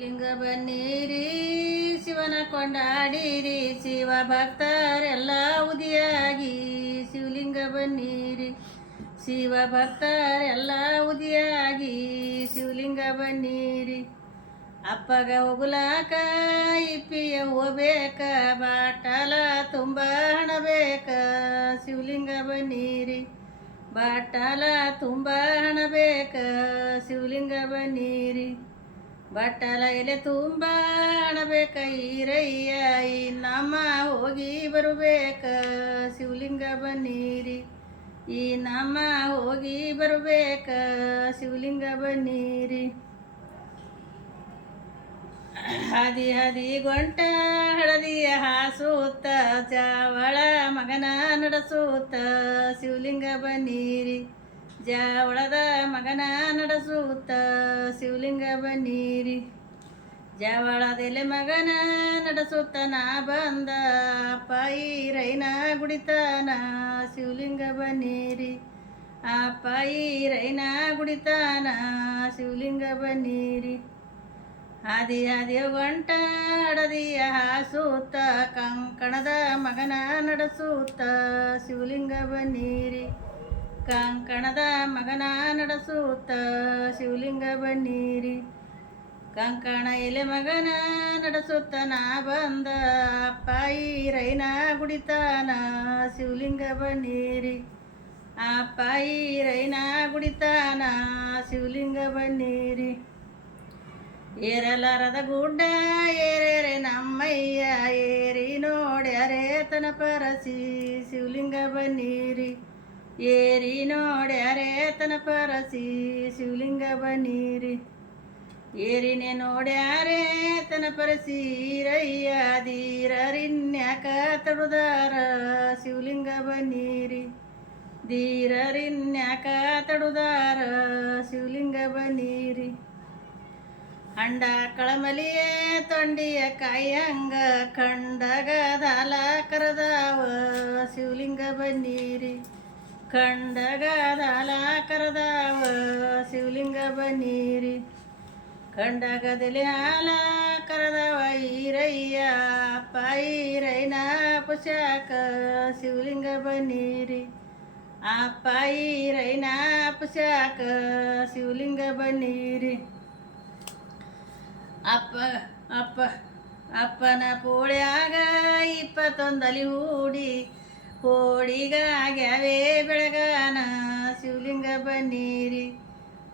ಲಿಂಗ ಬನ್ನಿರಿ ಶಿವನ ಕೊಂಡಾಡಿರಿ, ಶಿವ ಭಕ್ತರೆಲ್ಲ ಉದಿಯಾಗಿ ಶಿವಲಿಂಗ ಬನ್ನಿರಿ ಶಿವ ಭಕ್ತರೆಲ್ಲ ಉದಿಯಾಗಿ ಶಿವಲಿಂಗ ಬನ್ನಿರಿ ಅಪ್ಪಗ ಹೋಗುಲಾಕ ಇಪ್ಪಿಯ ಹೋಗ್ಬೇಕ ಬಾಟಲ ತುಂಬ ಹಣ ಬೇಕ ಶಿವಲಿಂಗ ಬನ್ನಿರಿ ಬಾಟಲ ತುಂಬ ಹಣ ಬೇಕ ಶಿವಲಿಂಗ ಬನ್ನಿರಿ ಬಟ್ಟಲ ಎಲೆ ತುಂಬ ಅಣಬೇಕ, ಈರಯ್ಯ, ಈ ನಮ್ಮ ಹೋಗಿ ಬರಬೇಕ, ಶಿವಲಿಂಗ ಬನ್ನೀರಿ. ಈ ನಮ್ಮ ಹೋಗಿ ಬರಬೇಕ, ಶಿವಲಿಂಗ ಬನ್ನೀರಿ. ಹದಿ ಹದಿ ಗೊಂಟ ಹಳದಿಯ ಹಾಸೂತ ಜಾವಳ ಮಗನ ನಡೆಸೂತ ಶಿವಲಿಂಗ ಬನ್ನೀರಿ. ಜಾವಳದ ಮಗನ ನಡೆಸುತ್ತ ಶಿವಲಿಂಗ ಬನ್ನೀರಿ. ಜಾವಳದೆಲೆ ಮಗನ ನಡೆಸುತ್ತ ನಾ ಬಂದ ಪಾಯಿ ರೈನ ಗುಡಿತಾನ ಶಿವಲಿಂಗ ಬನ್ನೀರಿ. ಅಪ್ಪಾಯಿ ಪಾಯಿ ರೈನ ಗುಡಿತಾನ ಶಿವಲಿಂಗ ಬನ್ನೀರಿ. ಆದಿ ಆದಿಯ ಗಂಟ ಅಡದಿಯ ಹಾಸೂತ ಕಂಕಣದ ಮಗನ ನಡೆಸುತ್ತ ಶಿವಲಿಂಗ ಬನ್ನೀರಿ. ಕಂಕಣದ ಮಗನ ನಡೆಸುತ್ತ ಶಿವಲಿಂಗ ಬನ್ನೀರಿ. ಕಂಕಣ ಎಲೆ ಮಗನ ನಡೆಸುತ್ತ ನಾ ಬಂದ ಅಪ್ಪಾಯಿ ರೈನ ಗುಡಿತಾನ ಶಿವಲಿಂಗ ಬನ್ನೀರಿ. ಅಪ್ಪಾಯಿ ಪಾಯಿ ರೈನ ಗುಡಿತಾನ ಶಿವಲಿಂಗ ಬನ್ನೀರಿ. ಏರಲಾರದ ಗುಡ್ಡ ಏರೇರೆ ನಮ್ಮಯ್ಯ ಏರಿ ನೋಡ್ಯಾರೆ ತನ ಪರಸಿ ಶಿವಲಿಂಗ ಬನ್ನೀರಿ. ಏರಿ ನೋಡ್ಯಾರೆ ತನ ಪರಸಿ ಶಿವಲಿಂಗ ಬನ್ನೀರಿ. ಏರಿನೆ ನೋಡ್ಯಾರೆ ತನ ಪರಸಿ ರಯ್ಯ ಧೀರರಿನ್ಯಾಕ ತಡುದಾರ ಶಿವಲಿಂಗ ಬನ್ನೀರಿ. ಧೀರರಿನ್ಯಾಕ ತಡುದಾರ ಶಿವಲಿಂಗ ಬನ್ನೀರಿ. ಅಂಡ ಕಳಮಲಿಯೇ ತೊಂಡಿಯ ಕಾಯಂಗ ಕಂಡಗ ದಾಲ ಕರದಾವ ಶಿವಲಿಂಗ ಬನ್ನೀರಿ. ಕಂಡಗ ದಾಲ ಕರದಾವ ಶಿವಲಿಂಗ ಬನ್ನೀರಿ. ಕಂಡಗದಲ್ಲಿ ಹಾಲ ಕರದವ ಈರಯ್ಯ ಪಾಯಿರೈನ ಪುಷಾಕ ಶಿವಲಿಂಗ ಬನ್ನೀರಿ. ಆ ಪಾಯಿರೈನ ಪುಷಾಕ ಶಿವಲಿಂಗ ಬನ್ನೀರಿ. ಅಪ್ಪ ಅಪ್ಪ, ಅಪ್ಪನ ಪೋಳ್ಯಾಗ ಇಪ್ಪತ್ತೊಂದಲ್ಲಿ ಹೂಡಿ ಹೋಳಿಗಾಗ್ಯಾವೇ ಬೆಳಗಾನ, ಶಿವಲಿಂಗ ಬನ್ನೀರಿ.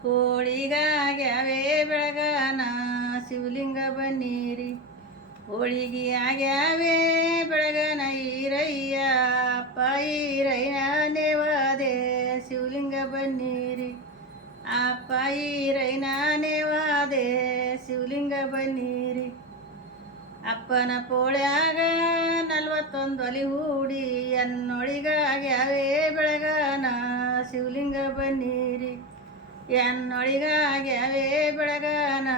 ಹೋಳಿಗಾಗ್ಯಾವೇ ಬೆಳಗಾನ, ಶಿವಲಿಂಗ ಬನ್ನೀರಿ. ಹೋಳಿಗೆ ಆಗ್ಯಾವೇ ಬೆಳಗನ, ಈರಯ್ಯ, ಅಪ್ಪ ಈರಯ್ಯ ನೇವಾದೆ, ಶಿವಲಿಂಗ ಬನ್ನೀರಿ. ಅಪ್ಪ ಈರಯ್ಯನ ನೇವಾದೆ, ಶಿವಲಿಂಗ ಬನ್ನೀರಿ. ಅಪ್ಪನ ಪೋಳ್ಯಾಗ ನಲ್ವತ್ತೊಂದು ಒಲಿ ಹೂಡಿ ಎನ್ನೊಳಿಗಾಗ್ಯಾವೇ ಬೆಳಗಾನ ಶಿವಲಿಂಗ ಬನ್ನೀರಿ. ಎನ್ನೊಳಿಗಾಗ್ಯಾವೇ ಬೆಳಗಾನ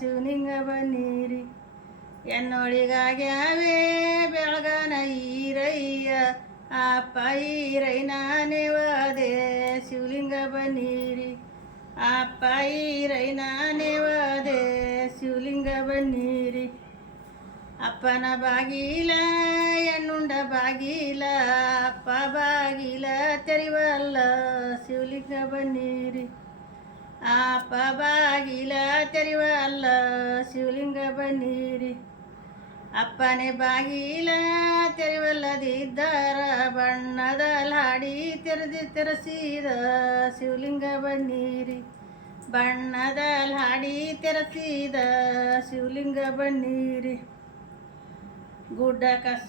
ಶಿವಲಿಂಗ ಬನ್ನೀರಿ. ಎನ್ನೊಳಿಗಾಗ್ಯಾವೇ ಬೆಳಗಾನ ಈರಯ್ಯ, ಅಪ್ಪ ಈರೈ ನಾನೇವಾದೇ ಶಿವಲಿಂಗ ಬನ್ನೀರಿ. ಅಪ್ಪ ಈರೈ ನಾನೇವಾದೇ ಶಿವಲಿಂಗ ಬನ್ನೀರಿ. ಅಪ್ಪನ ಬಾಗಿಲ ಎಣ್ಣುಂಡ ಬಾಗಿಲ, ಅಪ್ಪ ಬಾಗಿಲ ತೆರಿವಲ್ಲ, ಶಿವಲಿಂಗ ಬನ್ನೀರಿ. ಅಪ್ಪ ಬಾಗಿಲ ತೆರಿವಲ್ಲ, ಶಿವಲಿಂಗ ಬನ್ನೀರಿ. ಅಪ್ಪನೇ ಬಾಗಿಲ ತೆರೆವಲ್ಲದಿದ್ದಾರ, ಬಣ್ಣದ ಲಾಡಿ ತೆರೆದಿ ತೆರೆಸಿದ, ಶಿವಲಿಂಗ ಬನ್ನೀರಿ. ಬಣ್ಣದ ಲಾಡಿ ತೆರೆಸಿದ, ಶಿವಲಿಂಗ ಬನ್ನೀರಿ. ಗುಡ್ಡ ಕಸ್